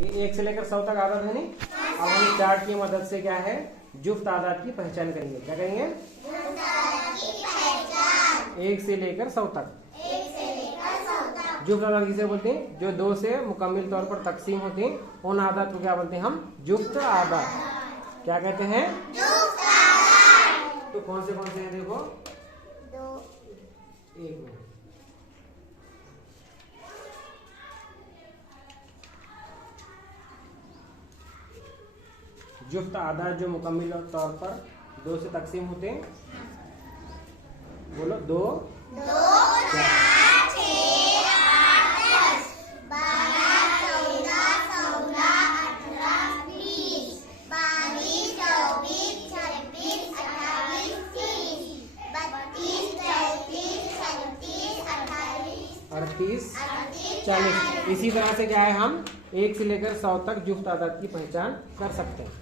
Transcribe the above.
ये 1 से लेकर 100 तक आदत है नहीं। अब हम चार्ट की मदद से क्या है जुफ्त आदाद की पहचान करेंगे। क्या करेंगे? 1 से लेकर 100 तक। जुफ्त आदाद किसे बोलते हैं? जो 2 से मुकम्मल तौर पर तकसीम होते हैं उन आदाद को क्या बोलते हैं हम? जुफ्त आदाद। क्या कहते हैं? जुफ्त आदाद। तो कौन से हैं देखो? 1 मिनट। जुफ्त आदाद जो मुकम्मल तौर पर 2 से तकसीम होते हैं, बोलो 2 4 6 8 10 12 14 16 18 20 22 24 26 28 30 32 33 37 38 40। इसी तरह से क्या है हम 1 से लेकर 100 तक जुफ्त आदाद की पहचान कर सकते हैं।